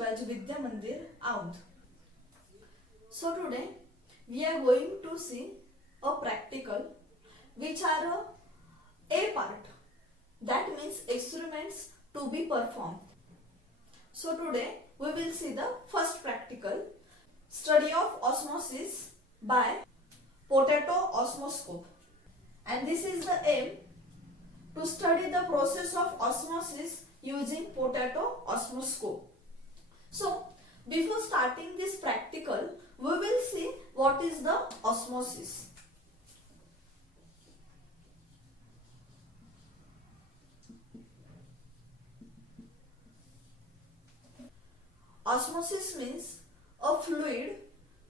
Shivaji Vidya Mandir, Aundh. So today we are going to see a practical which are a part, that means experiments to be performed. So today we will see the first practical, study of osmosis by potato osmoscope, and this is the aim to study the process of osmosis using potato osmoscope. So before starting this practical, we will see what is the osmosis. Osmosis means a fluid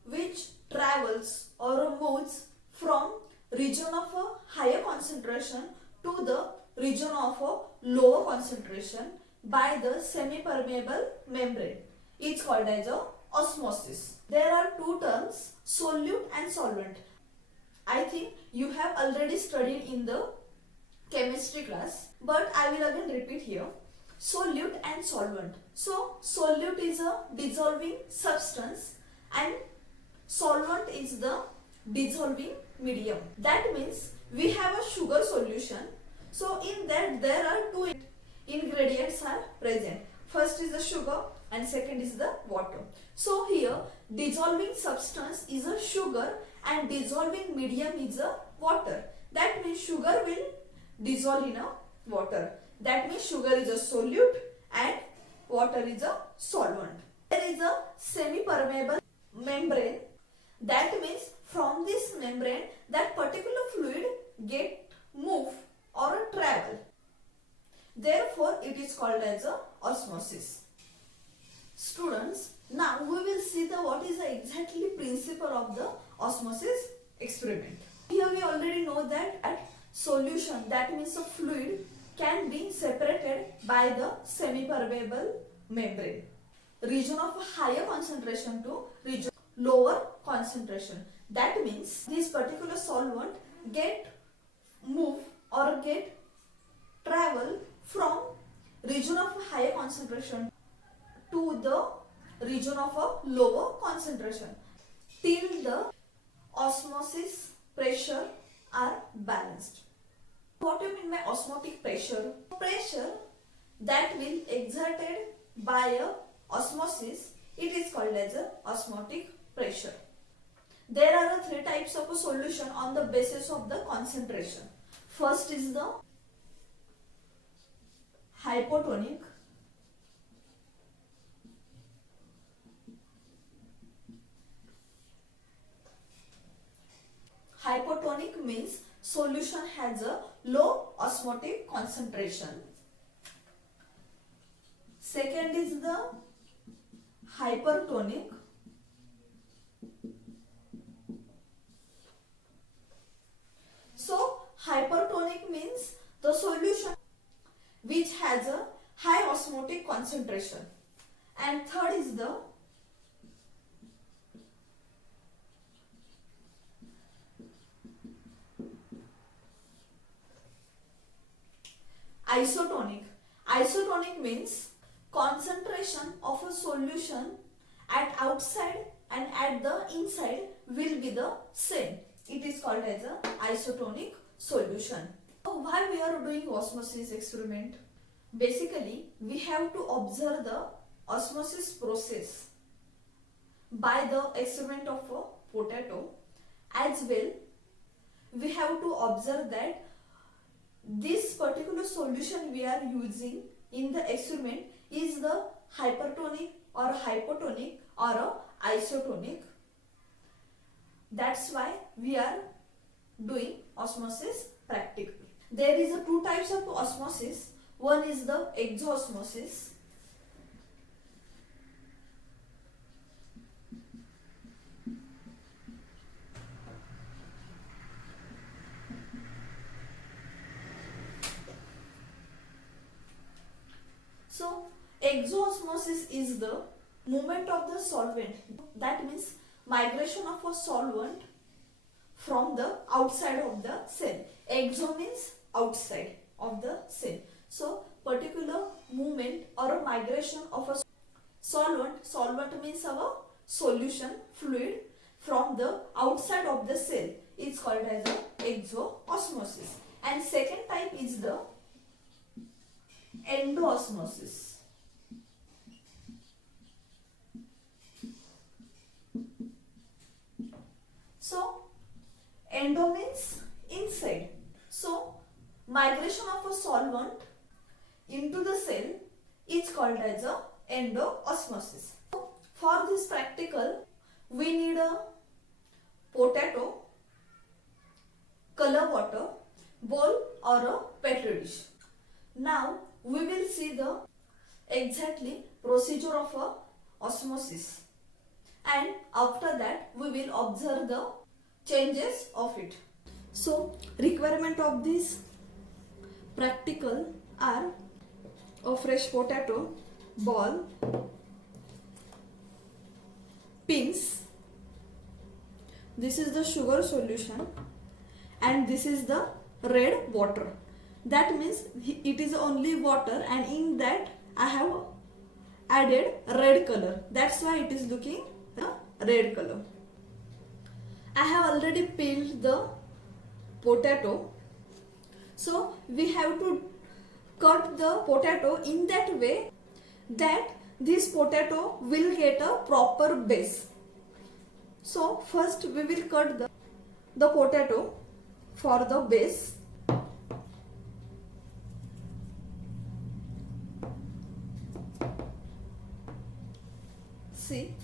which travels or moves from region of a higher concentration to the region of a lower concentration by the semi-permeable membrane. It's called as a osmosis. There are two terms, solute and solvent. I think you have already studied in the chemistry class, but I will again repeat here. Solute and solvent. So solute is a dissolving substance and solvent is the dissolving medium. That means we have a sugar solution. So in that there are two ingredients are present. First is the sugar and second is the water. So here dissolving substance is a sugar and dissolving medium is a water. That means sugar will dissolve in a water. That means sugar is a solute and water is a solvent. There is a semi-permeable membrane. That means from this membrane that particular fluid get move or travel. Therefore it is called as a osmosis. Students, now we will see the what is the exactly principle of the osmosis experiment. Here we already know that solution, that means a fluid, can be separated by the semi-permeable membrane. Region of higher concentration to region lower concentration. That means this particular solvent get move or get travel from region of higher concentration to the region of a lower concentration till the osmosis pressure are balanced. What do you mean by osmotic pressure? Pressure that will exerted by a osmosis, it is called as a osmotic pressure. There are three types of a solution on the basis of the concentration. First is the hypotonic, hypotonic means solution has a low osmotic concentration. Second is the hypertonic. So hypertonic means the solution which has a high osmotic concentration. And third is the isotonic. Isotonic means concentration of a solution at outside and at the inside will be the same. It is called as a isotonic solution. So why we are doing osmosis experiment? Basically, we have to observe the osmosis process by the experiment of a potato. As well, we have to observe that this particular solution we are using in the experiment is the hypertonic or hypotonic or a isotonic. That's why we are doing osmosis practically. There is a two types of osmosis. One is the exosmosis. So exosmosis is the movement of the solvent. That means migration of a solvent from the outside of the cell. Exo means outside of the cell. So particular movement or a migration of a solvent solvent means our solution fluid from the outside of the cell is called as a exo-osmosis. And second type is the endo-osmosis. So endo means inside. So migration of a solvent into the cell is called as a endo-osmosis. For this practical, we need a potato, color water, bowl or a petri dish. Now we will see the exactly procedure of a osmosis, and after that we will observe the changes of it. So requirement of this practical are a fresh potato, ball, pins, this is the sugar solution, and this is the red water. That means it is only water, and in that I have added red color. That's why it is looking red color. I have already peeled the potato. So we have to cut the potato in that way that this potato will get a proper base. So first we will cut the potato for the base. See,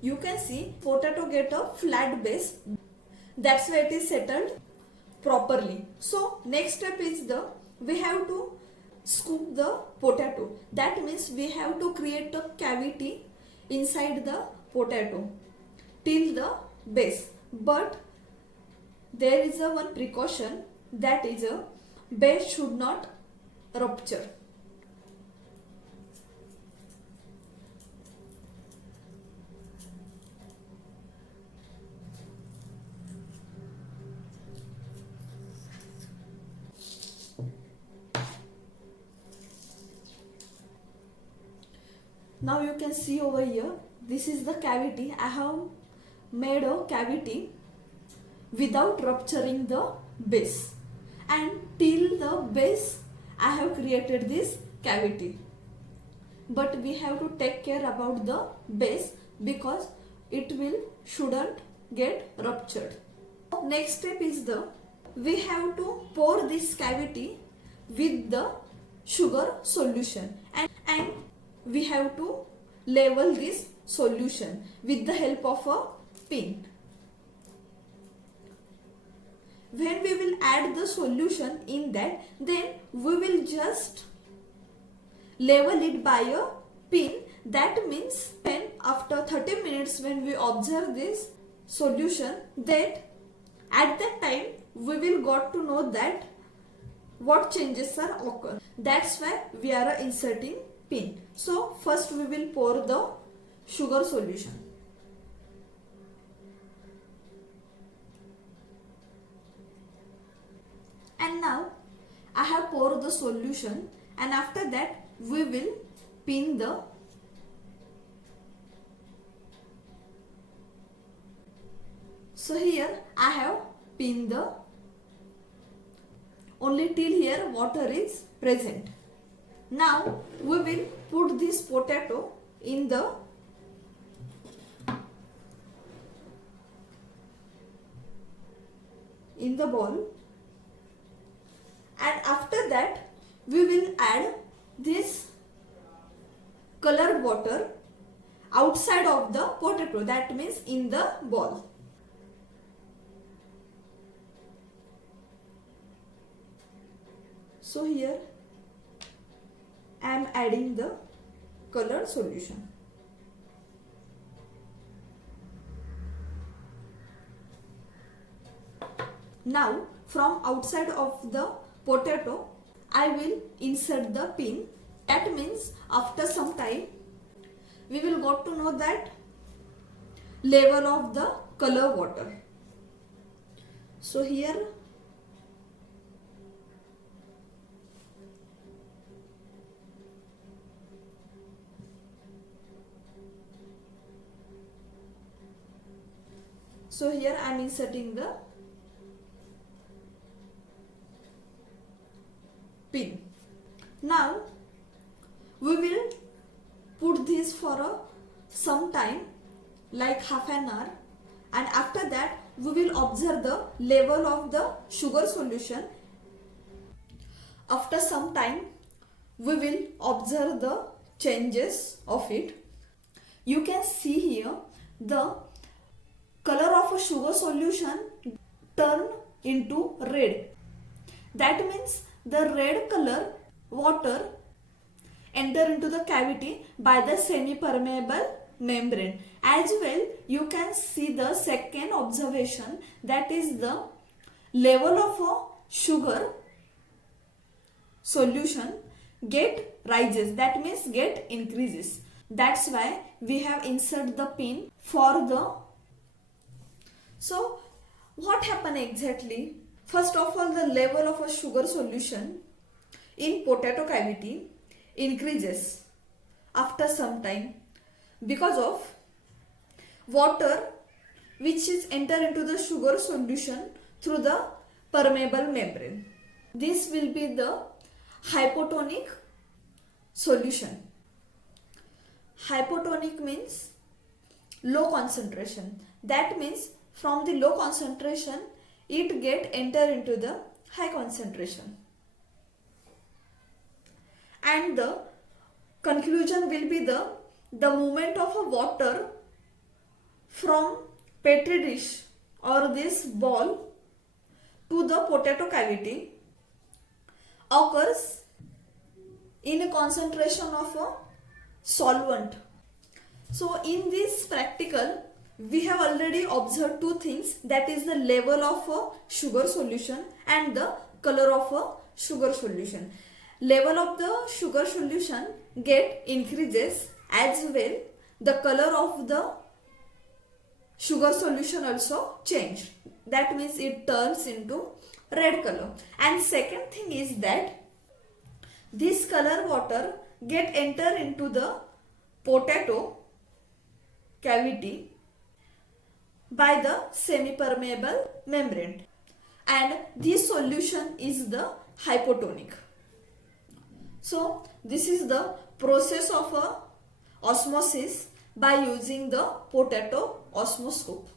you can see potato get a flat base. That's why it is settled properly. So next step is we have to scoop the potato. That means we have to create a cavity inside the potato till the base. But there is a one precaution, that is a base should not rupture. Now you can see over here, this is the cavity. I have made a cavity without rupturing the base, and till the base I have created this cavity. But we have to take care about the base because it shouldn't get ruptured. Next step is we have to pour this cavity with the sugar solution, and we have to level this solution with the help of a pin. When we will add the solution in that, then we will just level it by a pin. That means when after 30 minutes when we observe this solution, that at that time we will got to know that what changes are occur. That's why we are inserting pin. So first we will pour the sugar solution. And now I have poured the solution, and after that we will pin the so here I have pinned the only till here water is present. Now we will put this potato in the bowl, and after that we will add this colored water outside of the potato, that means in the bowl. So here I am adding the colored solution. Now from outside of the potato I will insert the pin. That means after some time we will got to know that level of the color water. So here So here I am inserting the pin. Now we will put this for some time, like half an hour, and after that we will observe the level of the sugar solution. After some time we will observe the changes of it. You can see here the color of a sugar solution turn into red. That means the red color water enter into the cavity by the semi-permeable membrane. As well, you can see the second observation, that is the level of a sugar solution get rises, that means get increases. That's why we have inserted the pin for the. So what happened exactly? First of all, the level of a sugar solution in potato cavity increases after some time because of water which is enter into the sugar solution through the permeable membrane. This will be the hypotonic solution. Hypotonic means low concentration. That means from the low concentration it get enter into the high concentration. And the conclusion will be the movement of a water from petri dish or this ball to the potato cavity occurs in a concentration of a solvent. So in this practical we have already observed two things, that is the level of a sugar solution and the color of a sugar solution. Level of the sugar solution get increases, as well the color of the sugar solution also change. That means it turns into red color. And second thing is that this color water get enter into the potato cavity by the semi-permeable membrane, and this solution is the hypotonic. So this is the process of a osmosis by using the potato osmoscope.